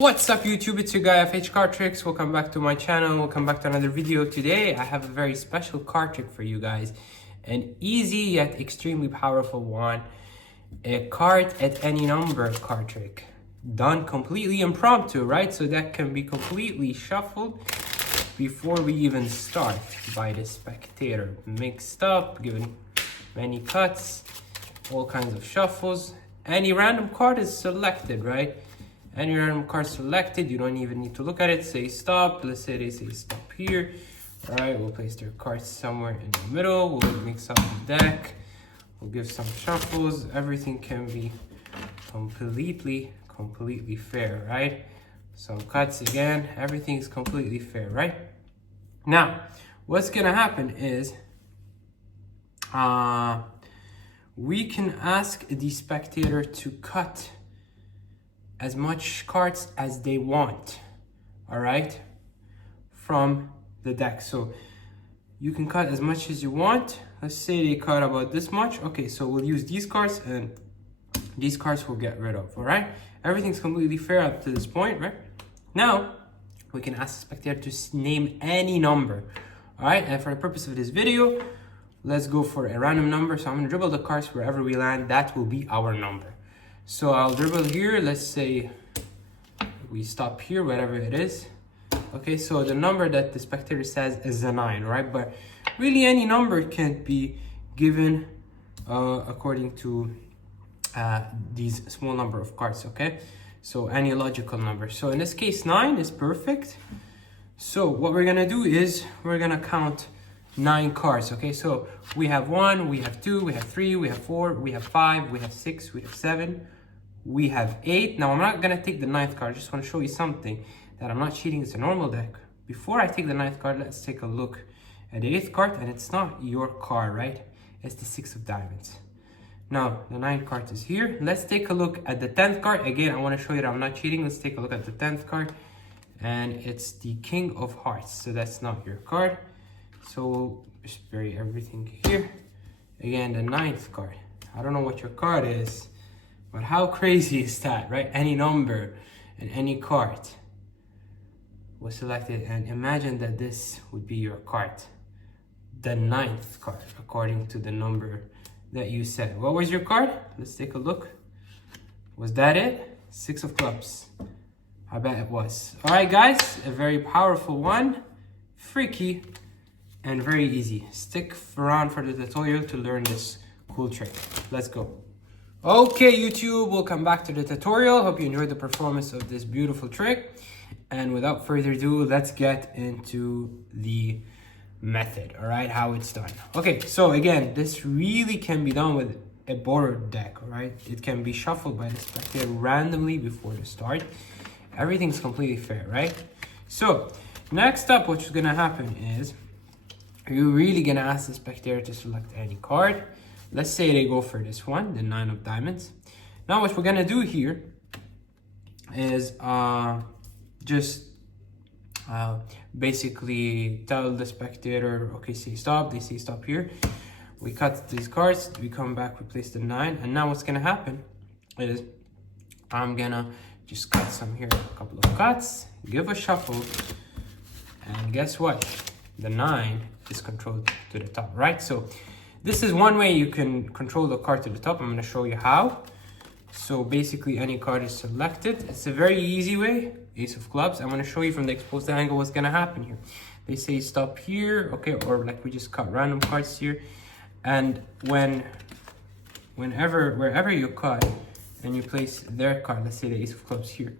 What's up YouTube, it's your guy FH Card Tricks. Welcome back to my channel, welcome back to another video. Today I have a very special card trick for you guys. An easy yet extremely powerful one. A card at any number card trick. Done completely impromptu, right? So that can be completely shuffled before we even start by the spectator. Mixed up, given many cuts, all kinds of shuffles. Any random card is selected, right? Any random card selected, you don't even need to look at it. Say stop. Let's say they say stop here. All right, we'll place their cards somewhere in the middle. We'll mix up the deck. We'll give some shuffles. Everything can be completely fair, right? Some cuts again. Everything's completely fair, right? Now, what's gonna happen is we can ask the spectator to cut as much cards as they want, all right, from the deck. So you can cut as much as you want. Let's say they cut about this much. Okay, so we'll use these cards and these cards we'll get rid of, all right? Everything's completely fair up to this point, right? Now, we can ask the spectator to name any number, all right? And for the purpose of this video, let's go for a random number. So I'm gonna dribble the cards wherever we land. That will be our number. So I'll dribble here. Let's say we stop here, whatever it is. Okay, so the number that the spectator says is a 9, right? But really any number can be given according to these small number of cards, okay? So any logical number. So in this case, 9 is perfect. So what we're gonna do is we're gonna count 9 cards, okay? So we have 1, we have 2, we have 3, we have 4, we have 5, we have 6, we have 7, we have 8. Now I'm not gonna take the 9th card. I just want to show you something that I'm not cheating. It's a normal deck. Before I take the 9th card, let's take a look at the 8th card, and it's not your card, right? It's the 6 of diamonds. Now the 9th card is here. Let's take a look at the 10th card. Again, I want to show you that I'm not cheating. Let's take a look at the 10th card, and it's the King of Hearts. So that's not your card. So just bury everything here. Again, the 9th card. I don't know what your card is, but how crazy is that, right? Any number and any card was selected, and imagine that this would be your card. The 9th card, according to the number that you said. What was your card? Let's take a look. Was that it? 6 of clubs. I bet it was. All right, guys, a very powerful one. Freaky and very easy. Stick around for the tutorial to learn this cool trick. Let's go. Okay, YouTube, welcome back to the tutorial. Hope you enjoyed the performance of this beautiful trick. And without further ado, let's get into the method, all right, how it's done. Okay, so again, this really can be done with a borrowed deck, all right? It can be shuffled by the spectator randomly before the start. Everything's completely fair, right? So next up, what's gonna happen is you're really gonna ask the spectator to select any card. Let's say they go for this one, the 9 of diamonds. Now what we're gonna do here is just basically tell the spectator, okay, say stop. They say stop here. We cut these cards, we come back, we place the 9, and now what's gonna happen is I'm gonna just cut some here, a couple of cuts, give a shuffle, and guess what? The 9 is controlled to the top, right? So this is one way you can control the card to the top. I'm going to show you how. So basically any card is selected. It's a very easy way. Ace of clubs. I'm going to show you from the exposed angle what's going to happen here. They say stop here, okay, or like we just cut random cards here. And wherever you cut and you place their card, let's say the ace of clubs here,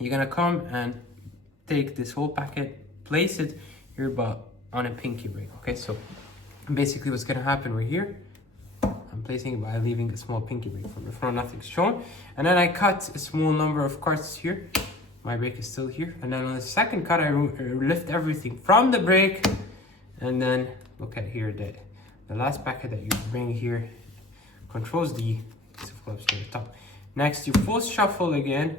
you're going to come and take this whole packet, place it here but on a pinky ring, okay? So basically what's gonna happen right here, I'm placing it by leaving a small pinky break from the front, nothing's shown. And then I cut a small number of cards here. My break is still here. And then on the second cut, I lift everything from the break. And then look at here, the last packet that you bring here controls the ace of clubs to the top. Next, you full shuffle again.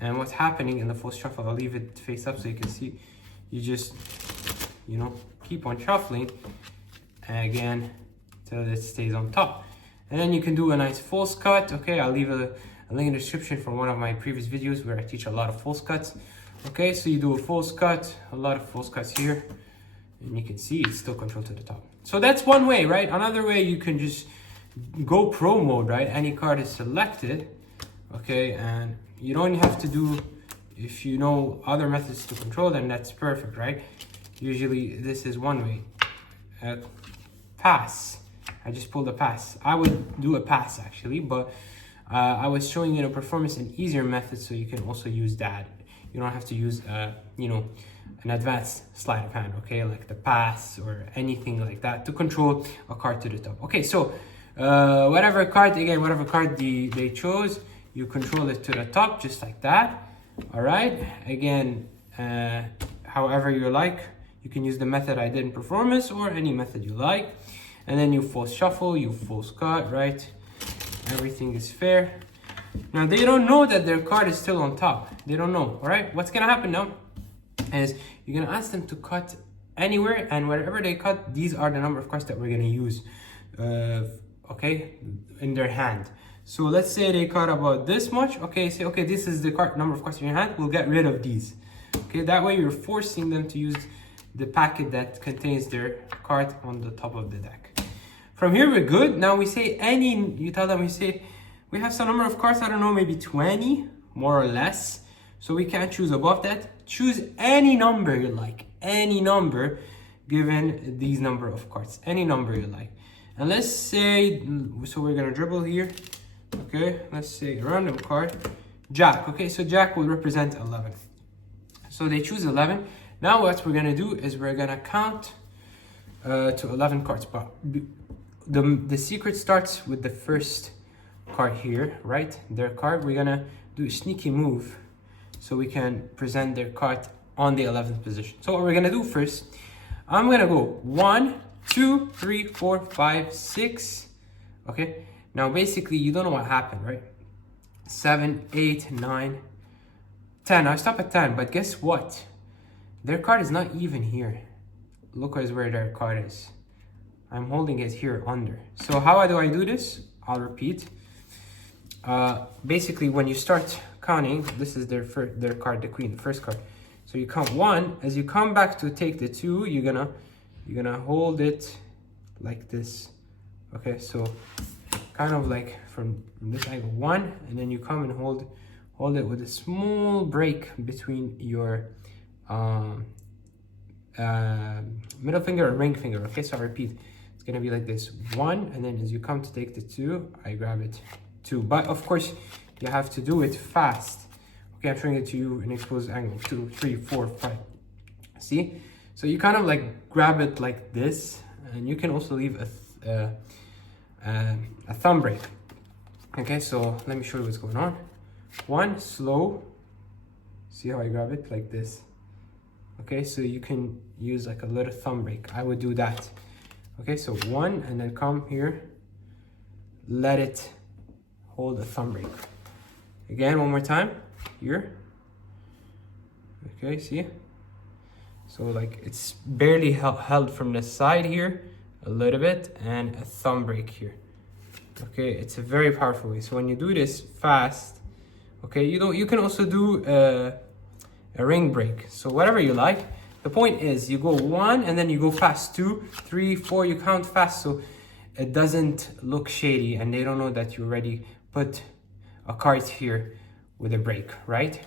And what's happening in the full shuffle, I'll leave it face up so you can see. You just, you know, keep on shuffling again till it stays on top, and then you can do a nice false cut. Okay, I'll leave a link in the description for one of my previous videos where I teach a lot of false cuts. Okay, so you do a false cut, a lot of false cuts here, and you can see it's still controlled to the top. So that's one way, right? Another way, you can just go pro mode, right? Any card is selected, okay, and you don't have to do, if you know other methods to control, then that's perfect, right? Usually this is one way. Pass. I just pulled a pass. I would do a pass actually, but I was showing you a performance and easier method, so you can also use that. You don't have to use you know, an advanced sleight of hand, okay, like the pass or anything like that to control a card to the top. Okay, so whatever card they chose, you control it to the top just like that. All right, again, however you like. You can use the method I did in performance or any method you like. And then you false shuffle, you false cut, right? Everything is fair. Now they don't know that their card is still on top. They don't know, all right? What's gonna happen now is you're gonna ask them to cut anywhere, and wherever they cut, these are the number of cards that we're gonna use, okay, in their hand. So let's say they cut about this much. Okay, say, okay, this is the card number of cards in your hand. We'll get rid of these. Okay, that way you're forcing them to use the packet that contains their card on the top of the deck. From here, we're good. Now we say you tell them, we say, we have some number of cards, I don't know, maybe 20, more or less. So we can't choose above that. Choose any number you like, any number given these number of cards, any number you like. And let's say, so we're gonna dribble here. Okay, let's say a random card, Jack. Okay, so Jack will represent 11. So they choose 11. Now what we're gonna do is we're gonna count to 11 cards. But the secret starts with the first card here, right? Their card. We're gonna do a sneaky move so we can present their card on the 11th position. So what we're gonna do first, I'm gonna go 1, 2, 3, 4, 5, 6. Okay. Now basically you don't know what happened, right? 7, 8, 9, 10. I stop at 10, but guess what? Their card is not even here. Look where their card is. I'm holding it here under. So how do I do this? I'll repeat. Basically, when you start counting, this is their card, the queen, the first card. So you count 1. As you come back to take the 2, you're gonna hold it like this. Okay, so kind of like from this angle, 1, and then you come and hold it with a small break between your middle finger and ring finger. Okay, so I repeat, it's gonna be like this, 1, and then as you come to take the 2, I grab it 2. But of course you have to do it fast. Okay, I'm showing it to you in exposed angle, 2, 3, 4, 5. See, so you kind of like grab it like this, and you can also leave a thumb break. Okay, so let me show you what's going on. 1, slow. See how I grab it like this? Okay, so you can use like a little thumb break. I would do that. Okay, so 1, and then come here, let it hold a thumb break. Again, one more time, here. Okay, see? So like it's barely held from the side here, a little bit, and a thumb break here. Okay, it's a very powerful way. So when you do this fast, okay, you can also do a ring break. So whatever you like. The point is you go 1 and then you go fast, 2, 3, 4, you count fast so it doesn't look shady and they don't know that you already put a card here with a break, right?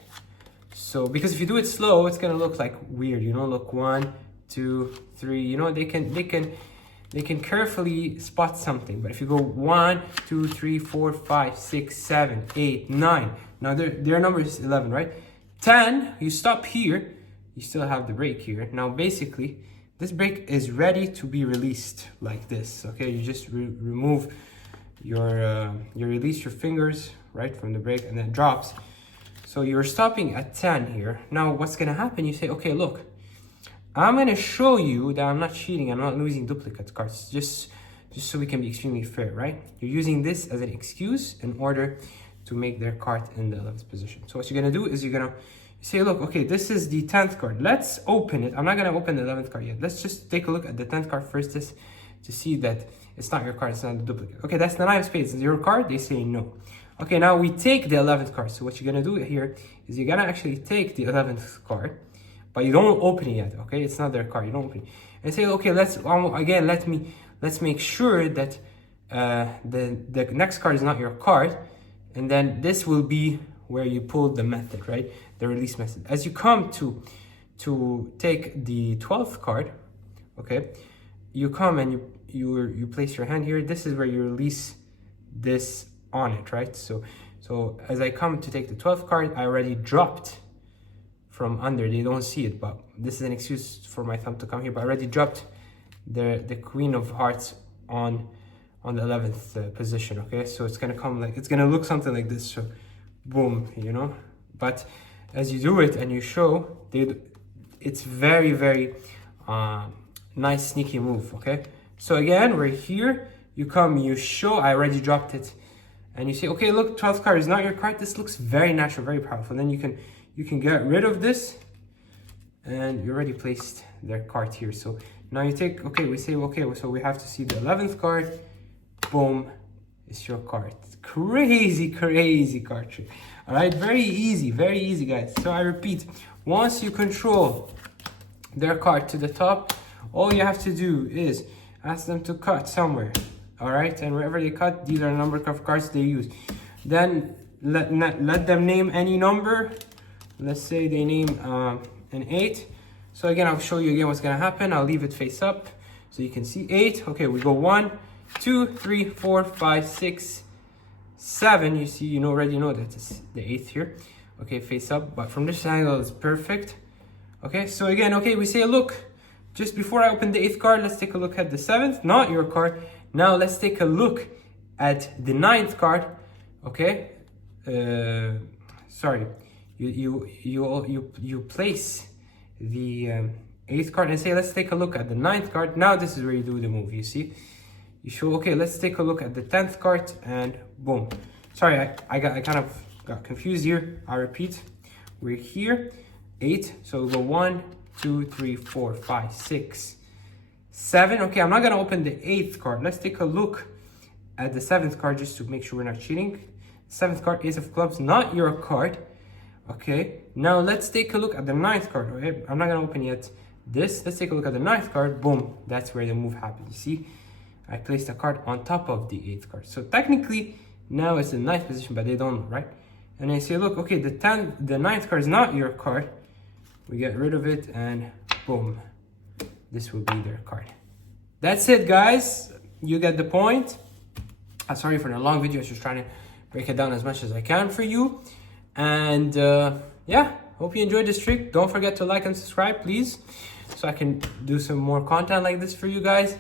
So because if you do it slow, it's gonna look like weird. You know, look 1, 2, 3. You know, they can carefully spot something. But if you go 1, 2, 3, 4, 5, 6, 7, 8, 9. Now their number is 11, right? 10. You stop here. You still have the break here. Now basically, this break is ready to be released like this. Okay, you just remove your you release your fingers right from the break, and then it drops. So you're stopping at 10 here. Now what's gonna happen? You say, okay, look, I'm gonna show you that I'm not cheating. I'm not losing duplicate cards. Just so we can be extremely fair, right? You're using this as an excuse in order to make their card in the 11th position. So what you're gonna do is you're gonna say, look, okay, this is the 10th card. Let's open it. I'm not gonna open the 11th card yet. Let's just take a look at the 10th card first, just to see that it's not your card, it's not a duplicate. Okay, that's the 9 of spades. Is your card? They say no. Okay, now we take the 11th card. So what you're gonna do here is you're gonna actually take the 11th card, but you don't open it yet, okay? It's not their card, you don't open it. And say, okay, let's make sure that the next card is not your card. And then this will be where you pull the method, right? The release method. As you come to take the 12th card, okay, you come and you place your hand here. This is where you release this on it, right? So as I come to take the 12th card, I already dropped from under. They don't see it, but this is an excuse for my thumb to come here, but I already dropped the Queen of Hearts on the 11th position, okay? So it's gonna come like, it's gonna look something like this, so boom, you know? But as you do it and you show, it's very, very nice, sneaky move, okay? So again, we're here, you come, you show, I already dropped it, and you say, okay, look, 12th card is not your card. This looks very natural, very powerful. Then you can get rid of this, and you already placed their card here. So now you take, okay, we say, okay, so we have to see the 11th card, boom, it's your card. Crazy, crazy card trick. All right, very easy, guys. So I repeat, once you control their card to the top, all you have to do is ask them to cut somewhere. All right, and wherever they cut, these are the number of cards they use. Then let them name any number. Let's say they name an 8. So again, I'll show you again what's gonna happen. I'll leave it face up so you can see 8. Okay, we go 1, 2, 3, 4, 5, 6, 7. You see, you already know that it's the 8th here. Okay, face up, but from this angle it's perfect. Okay, so again, okay, we say, look, just before I open the 8th card, let's take a look at the 7th, not your card. Now let's take a look at the 9th card. Okay, sorry, you place the 8th card and say, let's take a look at the 9th card. Now this is where you do the move. You see, you show, okay, let's take a look at the 10th card, and boom. Sorry, I kind of got confused here. I repeat, we're here, 8. So we go 1, 2, 3, 4, 5, 6, 7. Okay, I'm not gonna open the 8th card. Let's take a look at the 7th card just to make sure we're not cheating. 7th card, Ace of Clubs, not your card. Okay, now let's take a look at the 9th card. Okay, I'm not gonna open yet this. Let's take a look at the 9th card. Boom, that's where the move happens. You see, I placed a card on top of the 8th card. So technically, now it's the 9th position, but they don't know, right? And I say, look, okay, the 9th card is not your card. We get rid of it, and boom, this will be their card. That's it, guys. You get the point. I'm sorry for the long video. I was just trying to break it down as much as I can for you. And yeah, hope you enjoyed this trick. Don't forget to like and subscribe, please, so I can do some more content like this for you guys.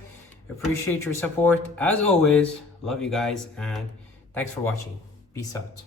Appreciate your support. As always, love you guys, and thanks for watching. Peace out.